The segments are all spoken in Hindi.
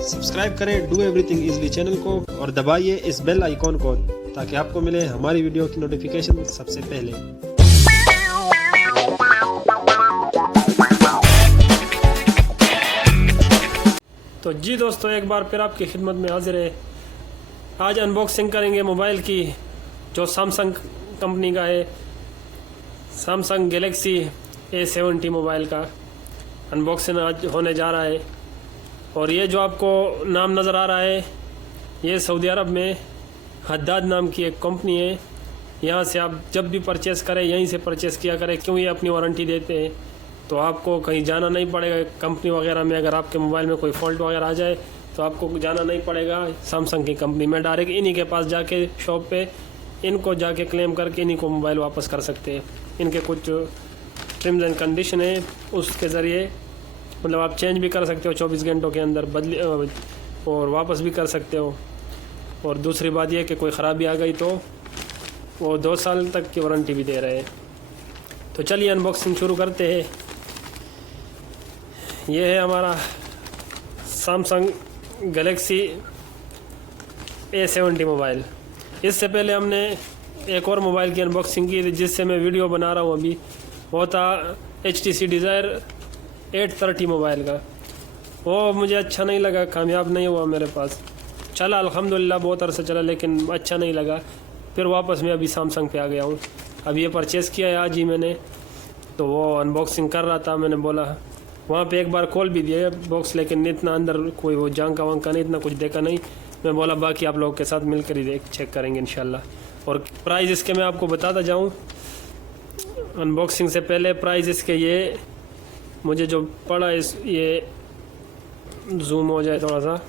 सब्सक्राइब करें डू एवरीथिंग इजली चैनल को और दबाइए इस बेल आइकॉन को ताकि आपको मिले हमारी वीडियो की नोटिफिकेशन सबसे पहले। तो जी दोस्तों, एक बार फिर आपकी खिदमत में हाजिर है। आज अनबॉक्सिंग करेंगे मोबाइल की जो सैमसंग कंपनी का है, सैमसंग गैलेक्सी A70 मोबाइल का अनबॉक्सिंग आज होने जा रहा है। और ये जो आपको नाम नज़र आ रहा है, ये सऊदी अरब में हद्दाद नाम की एक कंपनी है। यहाँ से आप जब भी परचेज़ करें यहीं से परचेज़ किया करें, क्यों ये अपनी वारंटी देते हैं, तो आपको कहीं जाना नहीं पड़ेगा। कंपनी वगैरह में अगर आपके मोबाइल में कोई फॉल्ट वगैरह आ जाए तो आपको जाना नहीं पड़ेगा सैमसंग की कंपनी में, डायरेक्ट इन्हीं के पास जाके शॉप पे इनको जाके क्लेम करके इन्हीं को मोबाइल वापस कर सकते हैं। इनके कुछ टर्म्स एंड कंडीशन है, उसके ज़रिए मतलब आप चेंज भी कर सकते हो 24 घंटों के अंदर बदली और वापस भी कर सकते हो। और दूसरी बात यह कि कोई ख़राबी आ गई तो वो 2 साल तक की वारंटी भी दे रहे हैं। तो चलिए अनबॉक्सिंग शुरू करते हैं। ये है हमारा सैमसंग गैलेक्सी A70 मोबाइल। इससे पहले हमने एक और मोबाइल की अनबॉक्सिंग की थी जिससे मैं वीडियो बना रहा हूँ अभी, वो था HTC डिज़ायर 830 मोबाइल का। वो मुझे अच्छा नहीं लगा, कामयाब नहीं हुआ मेरे पास। चला अल्हम्दुलिल्लाह बहुत अरसा चला, लेकिन अच्छा नहीं लगा। फिर वापस मैं अभी सैमसंग पे आ गया हूँ। अब ये परचेज़ किया है आज ही मैंने, तो वो अनबॉक्सिंग कर रहा था। मैंने बोला वहाँ पे एक बार खोल भी दिया बॉक्स, लेकिन इतना अंदर कोई वो जांका वांका नहीं, इतना कुछ देखा नहीं। मैं बोला बाकी आप लोगों के साथ मिलकर ही चेक करेंगे इंशाल्लाह। और प्राइस इसके मैं आपको बताता जाऊँ अनबॉक्सिंग से पहले। प्राइस इसके ये मुझे जो पड़ा इस ये जूम हो जाए थोड़ा सा,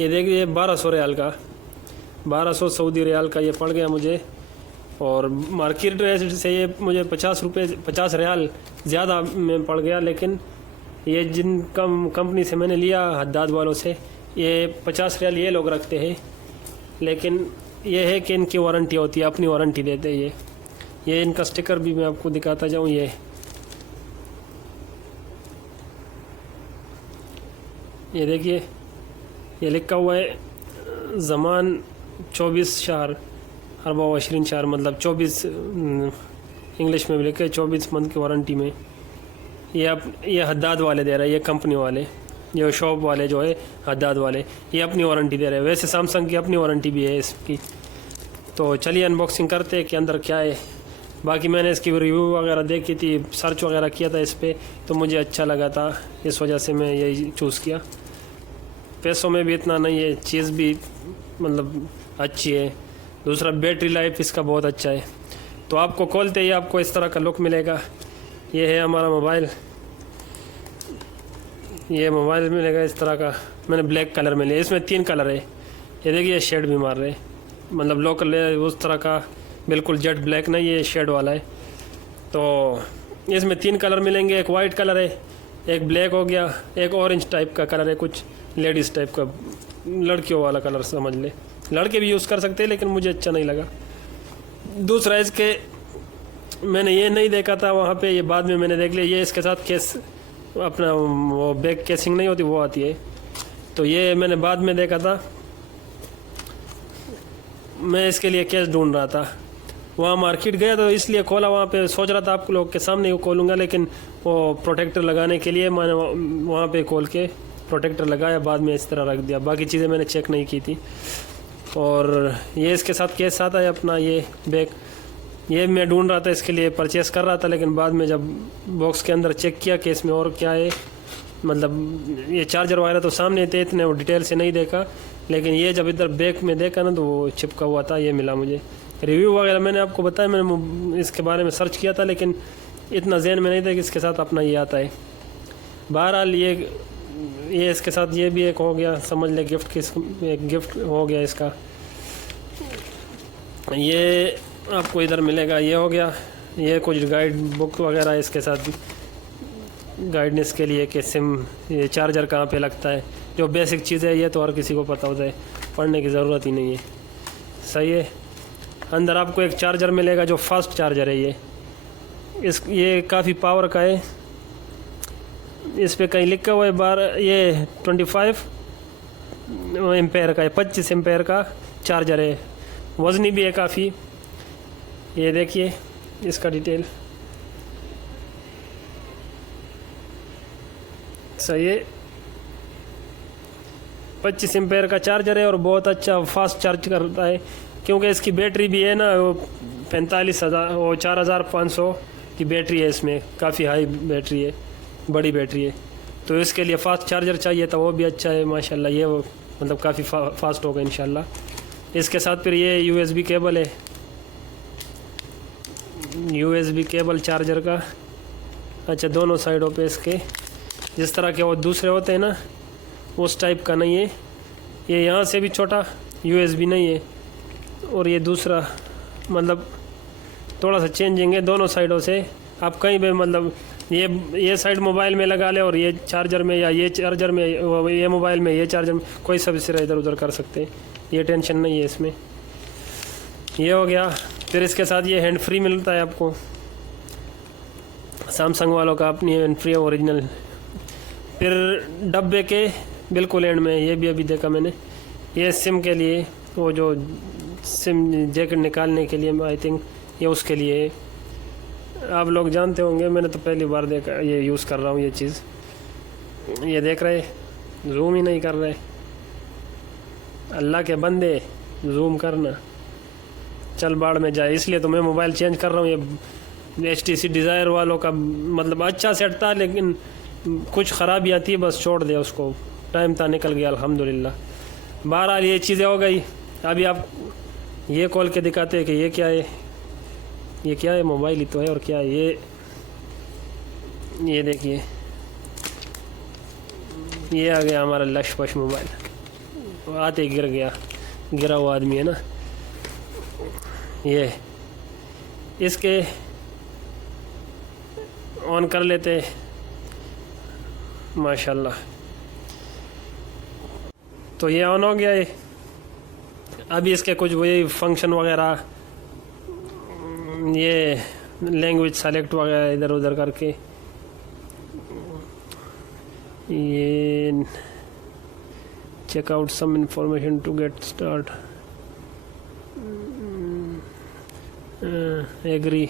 ये देखिए 1200 रियाल का, 1200 सऊदी रियाल का ये पड़ गया मुझे। और मार्केट रेट से ये मुझे 50 रियाल ज़्यादा में पड़ गया। लेकिन ये जिन कंपनी से मैंने लिया हद्दाद वालों से, ये 50 रियाल ये लोग रखते हैं, लेकिन ये है कि इनकी वारंटी होती है, अपनी वारंटी देते हैं। ये इनका स्टिकर भी मैं आपको दिखाता जाऊँ। ये देखिए, ये लिखा हुआ है ज़मान 24 शहर 24 शहर, मतलब 24 इंग्लिश में भी लिखा है 24 मंथ की वारंटी में। ये हद्दाद वाले दे रहे हैं, ये कंपनी वाले जो शॉप वाले जो है हद्दाद वाले, ये अपनी वारंटी दे रहे हैं। वैसे सैमसंग की अपनी वारंटी भी है इसकी। तो चलिए अनबॉक्सिंग करते हैं कि अंदर क्या है। बाकी मैंने इसकी रिव्यू वगैरह देखी थी, सर्च वगैरह किया था इस पर, तो मुझे अच्छा लगा था, इस वजह से मैं यही चूज़ किया। पैसों में भी इतना नहीं है, चीज़ भी मतलब अच्छी है। दूसरा बैटरी लाइफ इसका बहुत अच्छा है। तो आपको खोलते ही आपको इस तरह का लुक मिलेगा। ये है हमारा मोबाइल, ये मोबाइल मिलेगा इस तरह का। मैंने ब्लैक कलर में लिया, इसमें 3 कलर है। ये देखिए शेड भी मार रहे, मतलब लोकल है उस तरह का, बिल्कुल जेट ब्लैक नहीं, ये शेड वाला है। तो इसमें 3 कलर मिलेंगे, एक वाइट कलर है, एक ब्लैक हो गया, एक ऑरेंज टाइप का कलर है, कुछ लेडीज़ टाइप का, लड़कियों वाला कलर समझ ले। लड़के भी यूज़ कर सकते हैं, लेकिन मुझे अच्छा नहीं लगा। दूसरा इसके मैंने ये नहीं देखा था वहाँ पे, ये बाद में मैंने देख लिया। ये इसके साथ केस अपना वो बैक केसिंग नहीं होती, वो आती है, तो ये मैंने बाद में देखा था। मैं इसके लिए केस ढूंढ रहा था, वहाँ मार्केट गया तो इसलिए खोला। वहाँ पे सोच रहा था आप लोग के सामने ही खोलूँगा, लेकिन वो प्रोटेक्टर लगाने के लिए मैंने वहाँ पे खोल के प्रोटेक्टर लगाया, बाद में इस तरह रख दिया। बाकी चीज़ें मैंने चेक नहीं की थी। और ये इसके साथ केस आता है अपना, ये बैग, ये मैं ढूंढ रहा था, इसके लिए परचेस कर रहा था। लेकिन बाद में जब बॉक्स के अंदर चेक किया कि इसमें और क्या है, मतलब ये चार्जर वगैरह तो सामने थे, इतने वो डिटेल से नहीं देखा। लेकिन ये जब इधर बैग में देखा ना, तो वो चिपका हुआ था, ये मिला मुझे। रिव्यू वगैरह मैंने आपको बताया, मैंने इसके बारे में सर्च किया था, लेकिन इतना जहन में नहीं था कि इसके साथ अपना ये आता है। बहरहाल ये इसके साथ ये भी एक हो गया, समझ ले गिफ्ट, एक गिफ्ट हो गया इसका। ये आपको इधर मिलेगा, ये हो गया। ये कुछ गाइड बुक वगैरह इसके साथ गाइडनेस के लिए कि सिम, ये चार्जर कहाँ पे लगता है, जो बेसिक चीज़ है ये तो हर किसी को पता होता है, पढ़ने की ज़रूरत ही नहीं है। सही है। अंदर आपको एक चार्जर मिलेगा जो फास्ट चार्जर है। ये काफ़ी पावर का है, इस पे कहीं लिखा हुआ है 12, ये 25 एम्पेयर का है, 25 एम्पेयर का चार्जर है। वज़नी भी है काफ़ी। ये देखिए इसका डिटेल सही है। 25 एम्पेयर का चार्जर है और बहुत अच्छा फास्ट चार्ज करता है, क्योंकि इसकी बैटरी भी है ना वो 45,000 वो 4,500 की बैटरी है इसमें। काफ़ी हाई बैटरी है, बड़ी बैटरी है, तो इसके लिए फ़ास्ट चार्जर चाहिए था, वो भी अच्छा है माशाल्लाह। ये वो मतलब काफ़ी फास्ट होगा इंशाल्लाह। इसके साथ फिर ये USB केबल है, USB केबल चार्जर का। अच्छा, दोनों साइडों पे इसके जिस तरह के वो दूसरे होते हैं ना उस टाइप का नहीं है। ये यहाँ से भी छोटा USB नहीं है, और ये दूसरा मतलब थोड़ा सा चेंजिंग है दोनों साइडों से। आप कहीं भी मतलब ये साइड मोबाइल में लगा ले और ये चार्जर में, या ये चार्जर में ये मोबाइल में, ये चार्जर में, कोई सा भी सिरा इधर उधर कर सकते हैं, ये टेंशन नहीं है इसमें। ये हो गया। फिर इसके साथ ये हैंड फ्री मिलता है आपको, सैमसंग वालों का अपनी हैंड फ्री ओरिजिनल। फिर डब्बे के बिल्कुल एंड में ये भी अभी देखा मैंने, ये सिम के लिए, वो जो सिम जैकेट निकालने के लिए आई थिंक ये उसके लिए है। आप लोग जानते होंगे, मैंने तो पहली बार देखा, ये यूज़ कर रहा हूँ ये चीज़। ये देख रहे, जूम ही नहीं कर रहे। अल्लाह के बंदे जूम करना चल बाढ़ में जाए, इसलिए तो मैं मोबाइल चेंज कर रहा हूँ। ये HTC डिज़ायर वालों का मतलब अच्छा सेट था, लेकिन कुछ ख़राबी आती है, बस छोड़ दे उसको। टाइम था, निकल गया अल्हम्दुलिल्लाह। बहरहाल ये चीज़ें हो गई। अभी आप ये खोल के दिखाते हैं कि ये क्या है, ये क्या है, मोबाइल ही तो है और क्या है ये देखिए, ये आ गया हमारा लश पश मोबाइल। आते गिर गया, गिरा हुआ आदमी है ना ये। इसके ऑन कर लेते माशाल्लाह। तो ये ऑन हो गया है। अभी इसके कुछ वही फंक्शन वगैरह, ये लैंग्वेज सेलेक्ट वगैरह इधर उधर करके, ये check out some information to get start, agree,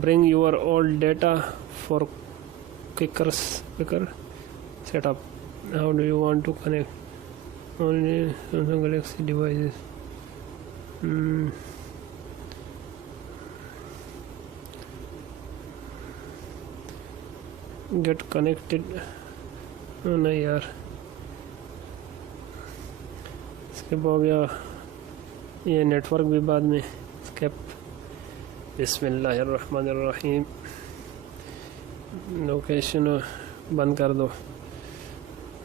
bring your old data for quicker setup. How do you want to connect? Only Samsung Galaxy devices. Get connected. Oh, नहीं यार, स्किप हो गया। ये नेटवर्क भी बाद में स्किप। बिस्मिल्लाहिर्रहमानिर्रहीम। लोकेशन बंद कर दो।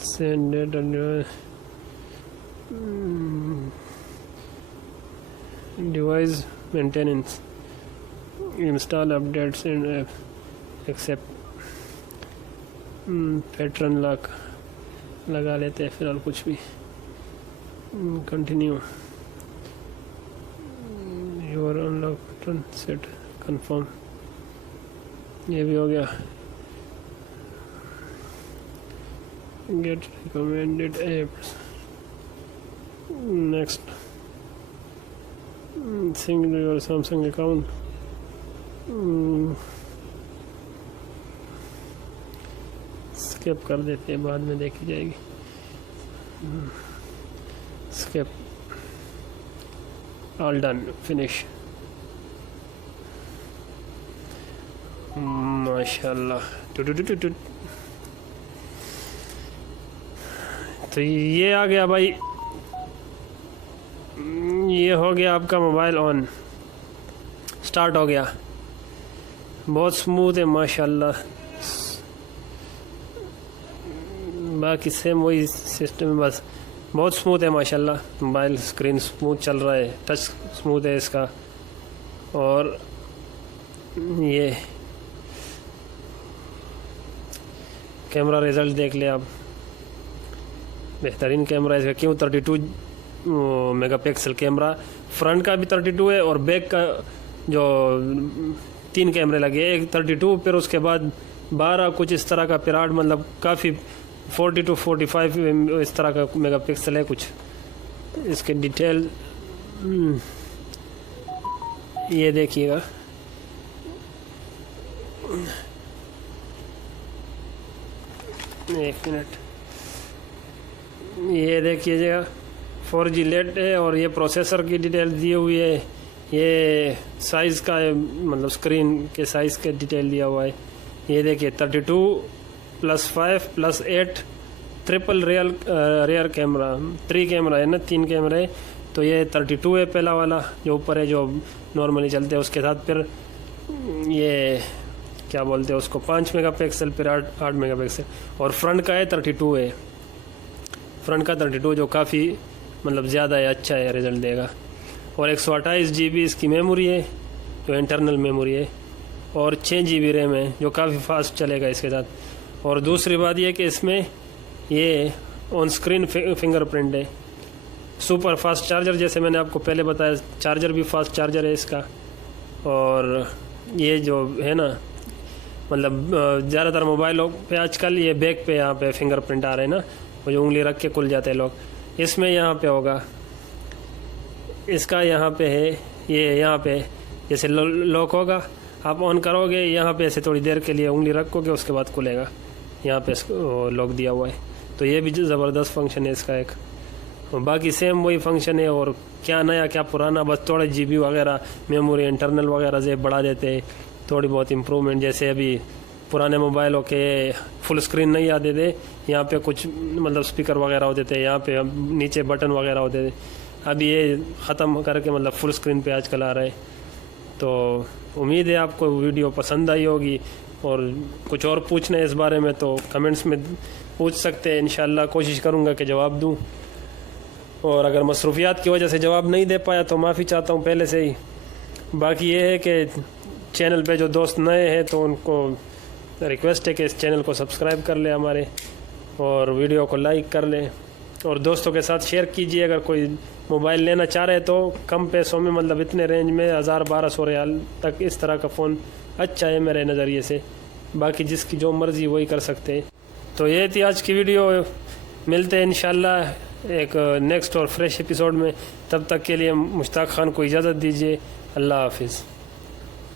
Send device maintenance, install updates and accept. Pattern lock लगा लेते हैं फिलहाल, कुछ भी। Continue, your unlock pattern set, confirm. ये भी हो गया। Get recommended apps, next. Sync your Samsung account, skip कर देते हैं, बाद में देखी जाएगी। Skip, all done, finish. माशाल्लाह। तो ये आ गया भाई, ये हो गया आपका मोबाइल ऑन, स्टार्ट हो गया। बहुत स्मूथ है माशाल्लाह। बाकी सेम वही सिस्टम है, बस बहुत स्मूथ है माशाल्लाह। मोबाइल स्क्रीन स्मूथ चल रहा है, टच स्मूथ है इसका। और ये कैमरा रिज़ल्ट देख ले आप, बेहतरीन कैमरा है इसका। क्यों 32 मेगापिक्सल कैमरा, फ्रंट का भी 32 है और बैक का जो 3 कैमरे लगे, एक 32 फिर उसके बाद 12 कुछ इस तरह का पिराड, मतलब काफ़ी 40 to 45 इस तरह का मेगापिक्सल है कुछ। इसके डिटेल ये देखिएगा, एक मिनट, ये देखिएगा 4G लेट है और ये प्रोसेसर की डिटेल दी हुई है, ये साइज़ का है, मतलब स्क्रीन के साइज़ के डिटेल दिया हुआ है। ये देखिए 32+5+8 ट्रिपल रियर कैमरा, 3 कैमरा है ना, 3 कैमरे, तो ये 32 है पहला वाला जो ऊपर है, जो नॉर्मली चलते हैं। उसके साथ फिर ये क्या बोलते हैं उसको, 5 मेगापिक्सल फिर 8 मेगापिक्सल, और फ्रंट का है 32 है, फ्रंट का 32 जो काफ़ी मतलब ज़्यादा है, अच्छा है, रिजल्ट देगा। और 128 GB इसकी मेमोरी है जो इंटरनल मेमोरी है, और 6 GB रैम है जो काफ़ी फास्ट चलेगा इसके साथ। और दूसरी बात यह कि इसमें ये ऑन स्क्रीन फिंगरप्रिंट है, सुपर फास्ट चार्जर, जैसे मैंने आपको पहले बताया, चार्जर भी फास्ट चार्जर है इसका। और ये जो है ना, मतलब ज़्यादातर मोबाइलों पे आजकल ये बैक पे यहाँ पे फिंगरप्रिंट आ रहे हैं ना, वो जो उंगली रख के खुल जाते हैं लोग, इसमें यहाँ पे होगा, इसका यहाँ पे है, ये यहाँ पे जैसे लॉक होगा, आप ऑन करोगे यहाँ पे ऐसे थोड़ी देर के लिए उंगली रखोगे, उसके बाद खुलेगा, यहाँ पे लॉक दिया हुआ है। तो ये भी ज़बरदस्त फंक्शन है इसका एक। बाकी सेम वही फंक्शन है, और क्या नया क्या पुराना, बस थोड़े GB वगैरह मेमोरी इंटरनल वगैरह से बढ़ा देते हैं, थोड़ी बहुत इम्प्रूवमेंट। जैसे अभी पुराने मोबाइलों के फुल स्क्रीन नहीं आते थे, यहाँ पे कुछ मतलब स्पीकर वगैरह होते थे, यहाँ पे नीचे बटन वगैरह होते थे, अभी ये ख़त्म करके मतलब फुल स्क्रीन पे आजकल आ रहा है। तो उम्मीद है आपको वीडियो पसंद आई होगी, और कुछ और पूछना है इस बारे में तो कमेंट्स में पूछ सकते हैं, इंशाल्लाह कोशिश करूँगा कि जवाब दूँ। और अगर मसरूफियात की वजह से जवाब नहीं दे पाया तो माफ़ी चाहता हूँ पहले से ही। बाकी ये है कि चैनल पे जो दोस्त नए हैं तो उनको रिक्वेस्ट है कि इस चैनल को सब्सक्राइब कर ले हमारे, और वीडियो को लाइक कर लें, और दोस्तों के साथ शेयर कीजिए। अगर कोई मोबाइल लेना चाह रहे तो कम पैसों में, मतलब इतने रेंज में 1000-1200 रियाल तक इस तरह का फ़ोन अच्छा है मेरे नज़रिए से। बाकी जिसकी जो मर्ज़ी वही कर सकते हैं। तो ये थी आज की वीडियो, मिलते हैं इंशाल्लाह एक नेक्स्ट और फ्रेश एपिसोड में। तब तक के लिए मुश्ताक खान को इजाज़त दीजिए, अल्लाह हाफिज़।